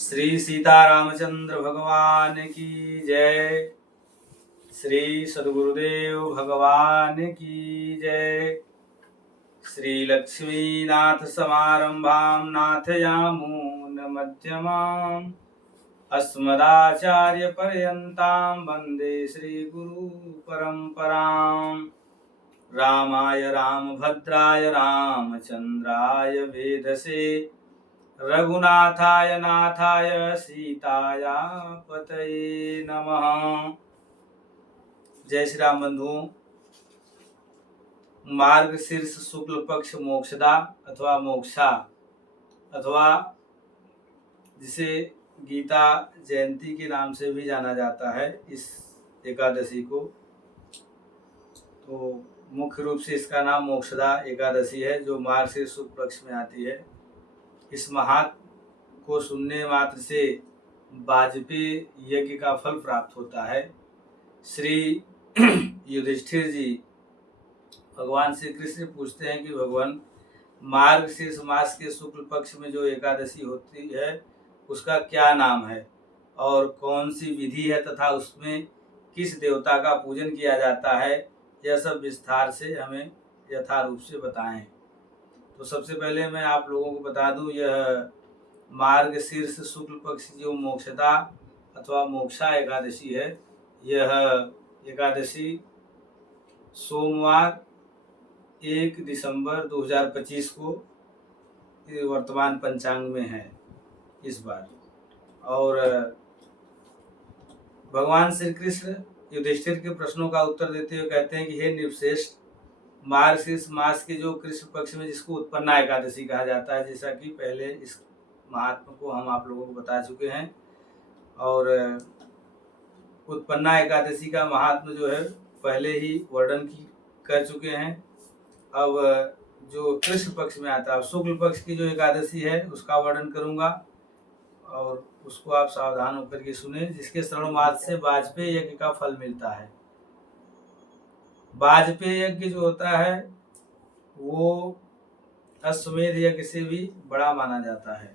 श्री सीतारामचंद्र भगवान की जय। श्री सद्गुरुदेव भगवान की जय। श्री लक्ष्मीनाथ समारंभां नाथयामुन मध्यमाम् अस्मदाचार्य पर्यन्तां वन्दे श्री गुरु परम्पराम्। रामाय रामभद्राय रामचंद्राय वेधसे रघुनाथाय नाथाय सीताया पतये नमः। जय श्री राम बंधुओं। मार्गशीर्ष शुक्ल पक्ष मोक्षदा अथवा मोक्षा अथवा जिसे गीता जयंती के नाम से भी जाना जाता है इस एकादशी को, तो मुख्य रूप से इसका नाम मोक्षदा एकादशी है जो मार्गशीर्ष शुक्ल पक्ष में आती है। इस महात्म को सुनने मात्र से वाजपेयी यज्ञ का फल प्राप्त होता है। श्री युधिष्ठिर जी भगवान श्री कृष्ण पूछते हैं कि भगवान मार्गशीर्ष मास के शुक्ल पक्ष में जो एकादशी होती है उसका क्या नाम है और कौन सी विधि है तथा उसमें किस देवता का पूजन किया जाता है, यह सब विस्तार से हमें यथारूप से बताएं। तो सबसे पहले मैं आप लोगों को बता दूं, यह मार्गशीर्ष शुक्ल पक्ष जो मोक्षदा अथवा मोक्षा एकादशी है, यह एकादशी सोमवार 1 दिसंबर 2025 को वर्तमान पंचांग में है इस बार। और भगवान श्री कृष्ण युधिष्ठिर के प्रश्नों का उत्तर देते हुए कहते हैं कि हे नृपश्रेष्ठ, मार्गशीर्ष मास के जो कृष्ण पक्ष में जिसको उत्पन्ना एकादशी कहा जाता है, जैसा कि पहले इस महात्मा को हम आप लोगों को बता चुके हैं, और उत्पन्ना एकादशी का महात्मा जो है पहले ही वर्णन कर चुके हैं। अब जो कृष्ण पक्ष में आता है शुक्ल पक्ष की जो एकादशी है उसका वर्णन करूंगा और उसको आप सावधान होकर के सुने, जिसके श्रवण मात्र से वाजपेयी यज्ञ का फल मिलता है। वाजपेयी यज्ञ जो होता है वो अश्वमेध यज्ञ से भी बड़ा माना जाता है।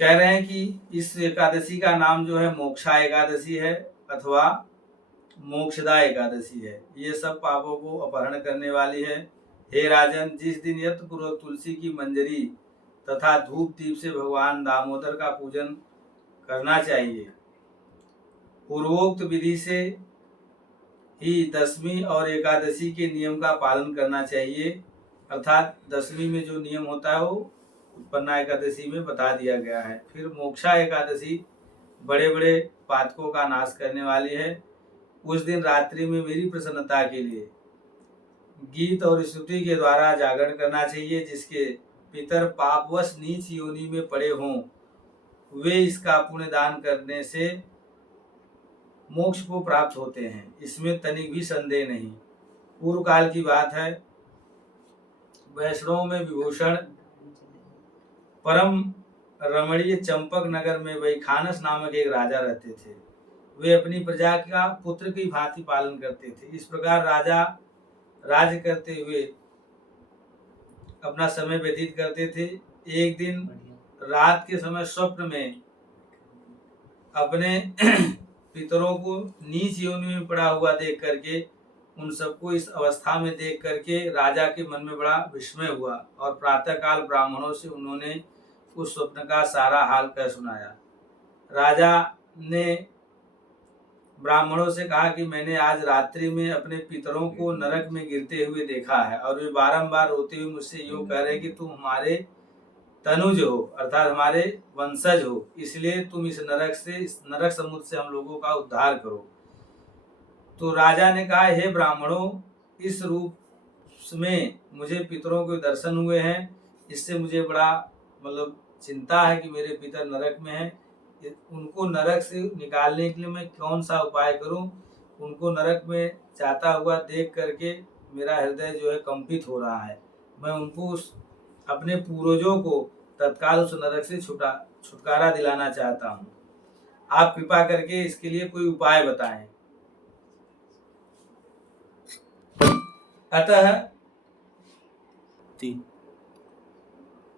कह रहे हैं कि इस एकादशी का नाम जो है मोक्षा एकादशी है अथवा मोक्षदा एकादशी है। ये सब पापों को अपहरण करने वाली है। हे राजन, जिस दिन यत्न पूर्वक तुलसी की मंजरी तथा धूप दीप से भगवान दामोदर का पूजन करना चाहिए, पूर्वोक्त विधि से ही दशमी और एकादशी के नियम का पालन करना चाहिए। अर्थात दशमी में जो नियम होता है वो उत्पन्ना एकादशी में बता दिया गया है। फिर मोक्षा एकादशी बड़े बड़े पातकों का नाश करने वाली है। उस दिन रात्रि में मेरी प्रसन्नता के लिए गीत और स्तुति के द्वारा जागरण करना चाहिए। जिसके पितर पापवश नीच योनि में पड़े हों वे इसका पुण्य दान करने से मोक्ष को प्राप्त होते हैं, इसमें तनिक भी संदेह नहीं। पूर्व काल की बात है, वैष्णव में विभूषण परम रमणीय चंपक नगर में वैखानस नामक एक राजा रहते थे। वे अपनी प्रजा का पुत्र की भांति पालन करते थे। इस प्रकार राजा राज्य करते हुए अपना समय व्यतीत करते थे। एक दिन रात के समय स्वप्न में अपने पितरों को नीच योनि में पड़ा हुआ देख करके, उन सबको इस अवस्था में देख करके राजा के मन में बड़ा विस्मय हुआ और प्रातःकाल ब्राह्मणों से उन्होंने उस स्वप्न का सारा हाल कह सुनाया। राजा ने ब्राह्मणों से कहा कि मैंने आज रात्रि में अपने पितरों को नरक में गिरते हुए देखा है और वे बारंबार रोते हुए मुझसे यूं कह रहे कि तुम हमारे तनुज हो, अर्थात हमारे वंशज हो, इसलिए तुम इस नरक समुद्र से हम लोगों का उद्धार करो। तो राजा ने कहा, हे ब्राह्मणों, इस रूप में मुझे पितरों के दर्शन हुए हैं, इससे मुझे बड़ा चिंता है कि मेरे पितर नरक में हैं। उनको नरक से निकालने के लिए मैं कौन सा उपाय करूं? उनको नरक में जाता हुआ देख करके मेरा हृदय जो है कंपित हो रहा है। मैं उनको अपने पूर्वजों को तत्काल उस नरक से छुटकारा दिलाना चाहता हूं। आप कृपा करके इसके लिए कोई उपाय बताएं। अतः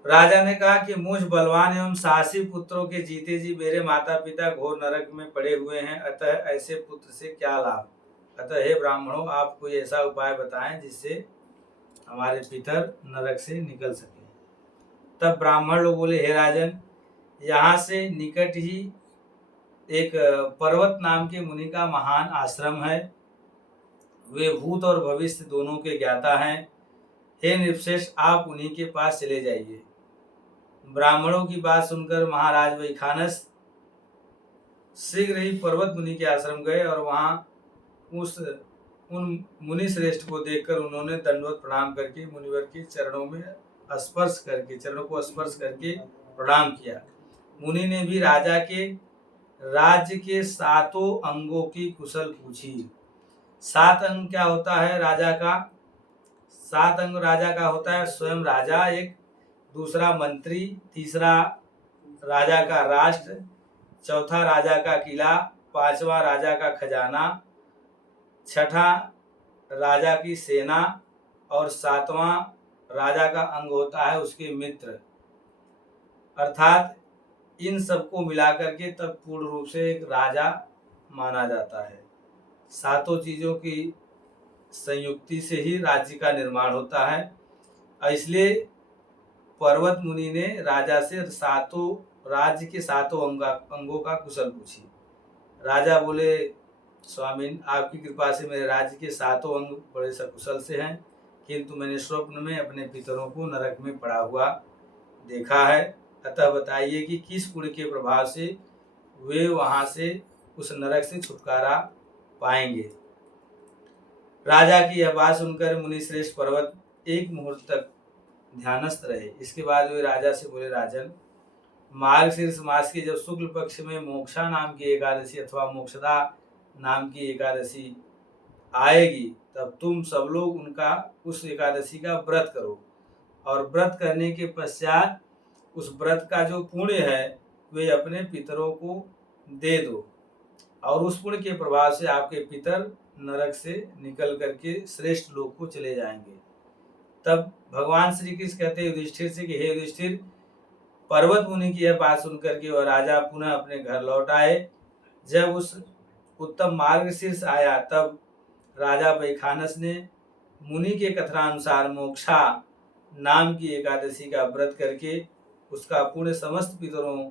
राजा ने कहा कि मुझ बलवान एवं साहसी पुत्रों के जीते जी मेरे माता पिता घोर नरक में पड़े हुए हैं, अतः ऐसे पुत्र से क्या लाभ। अतः हे ब्राह्मणों, आप कोई ऐसा उपाय बताएं जिससे हमारे पितर नरक से निकल सके। तब ब्राह्मण लोग बोले, हे राजन, यहाँ से निकट ही एक पर्वत नाम के मुनि का महान आश्रम है। वे भूत और भविष्य दोनों के ज्ञाता हैं। हे नृपश्रेष्ठ, आप उन्हीं के पास चले जाइए। ब्राह्मणों की बात सुनकर महाराज वैखानस शीघ्र ही पर्वत मुनि के आश्रम गए और वहां उन मुनि श्रेष्ठ को देखकर उन्होंने दंडवत प्रणाम करके मुनिवर के चरणों को स्पर्श करके प्रणाम किया। मुनि ने भी राजा के राज्य के 7 अंगों की कुशल पूछी। 7 अंग क्या होता है राजा का? 7 अंग राजा का होता है स्वयं राजा, एक दूसरा मंत्री, तीसरा राजा का राष्ट्र, चौथा राजा का किला, पांचवा राजा का खजाना, छठा राजा की सेना और 7वां राजा का अंग होता है उसके मित्र। अर्थात इन सबको मिलाकर के तब पूर्ण रूप से एक राजा माना जाता है। 7 चीजों की संयुक्ति से ही राज्य का निर्माण होता है। इसलिए पर्वत मुनि ने राजा से राज्य के 7 अंगों का कुशल पूछी। राजा बोले, स्वामी, आपकी कृपा से मेरे राज्य के 7 अंग बड़े सकुशल से हैं, किंतु मैंने स्वप्न में अपने पितरों को नरक में पड़ा हुआ देखा है। अतः बताइए कि किस पुण्य के प्रभाव से वे वहां से उस नरक से छुटकारा पाएंगे। राजा की यह बात सुनकर मुनि श्रेष्ठ पर्वत एक मुहूर्त तक ध्यानस्थ रहे। इसके बाद वे राजा से बोले, राजन, मार्गशीर्ष मास के जब शुक्ल पक्ष में मोक्षा नाम की एकादशी अथवा मोक्षदा नाम की एकादशी आएगी, तब तुम सब लोग उस एकादशी का व्रत करो और व्रत करने के पश्चात उस व्रत का जो पुण्य है वे अपने पितरों को दे दो और उस पुण्य के प्रभाव से आपके पितर नरक से निकल करके श्रेष्ठ लोक को चले जाएंगे। तब भगवान श्री कृष्ण कहते युधिष्ठिर से कि हे युधिष्ठिर, पर्वत मुनि की यह बात सुनकर के वह राजा पुनः अपने घर लौट आए। जब उस उत्तम मार्गशीर्ष आया तब राजा वैखानस ने मुनि के कथनानुसार मोक्षा नाम की एकादशी का व्रत करके उसका पुण्य समस्त पितरों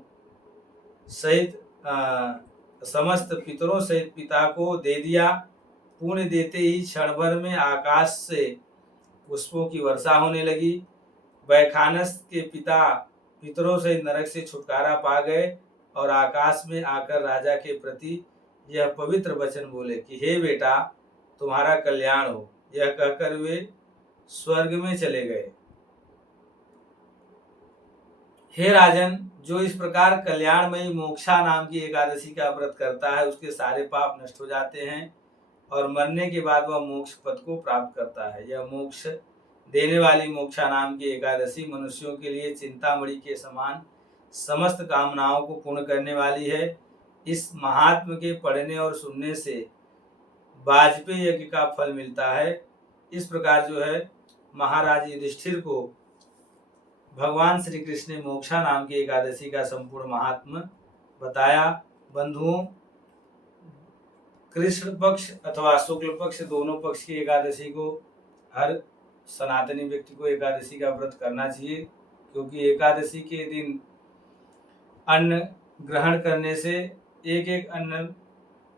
सहित पिता को दे दिया। पुण्य देते ही क्षण भर में आकाश से पुष्पों की वर्षा होने लगी। वैखानस के पिता पितरों से नरक से छुटकारा पा गए और आकाश में आकर राजा के प्रति यह पवित्र वचन बोले कि हे बेटा, तुम्हारा कल्याण हो। यह कहकर वे स्वर्ग में चले गए। हे राजन, जो इस प्रकार कल्याणमयी मोक्षा नाम की एकादशी का व्रत करता है उसके सारे पाप नष्ट हो जाते हैं और मरने के बाद वह मोक्ष पद को प्राप्त करता है। यह मोक्ष देने वाली मोक्षा नाम की एकादशी मनुष्यों के लिए चिंतामणि के समान समस्त कामनाओं को पूर्ण करने वाली है। इस महात्म के पढ़ने और सुनने से वाजपेयी यज्ञ का फल मिलता है। इस प्रकार जो है महाराज युधिष्ठिर को भगवान श्री कृष्ण ने मोक्षा नाम की एकादशी का संपूर्ण महात्म बताया। बंधुओं, कृष्ण पक्ष अथवा शुक्ल पक्ष दोनों पक्ष की एकादशी को हर सनातनी व्यक्ति को एकादशी का व्रत करना चाहिए, क्योंकि एकादशी के दिन अन्न ग्रहण करने से एक अन्न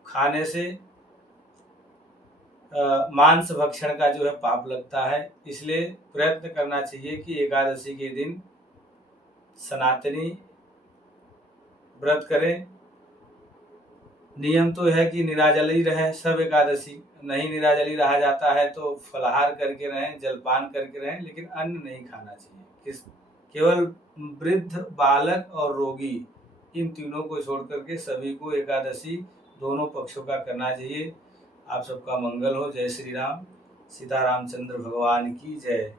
खाने से मांस भक्षण का जो है पाप लगता है। इसलिए प्रयत्न करना चाहिए कि एकादशी के दिन सनातनी व्रत करें। नियम तो है कि निराजली रहे सब एकादशी, नहीं निराजली रहा जाता है तो फलाहार करके रहें, जलपान करके रहें, लेकिन अन्न नहीं खाना चाहिए। केवल वृद्ध, बालक और रोगी, इन तीनों को छोड़ करके सभी को एकादशी दोनों पक्षों का करना चाहिए। आप सबका मंगल हो। जय श्री राम। सीता रामचंद्र भगवान की जय।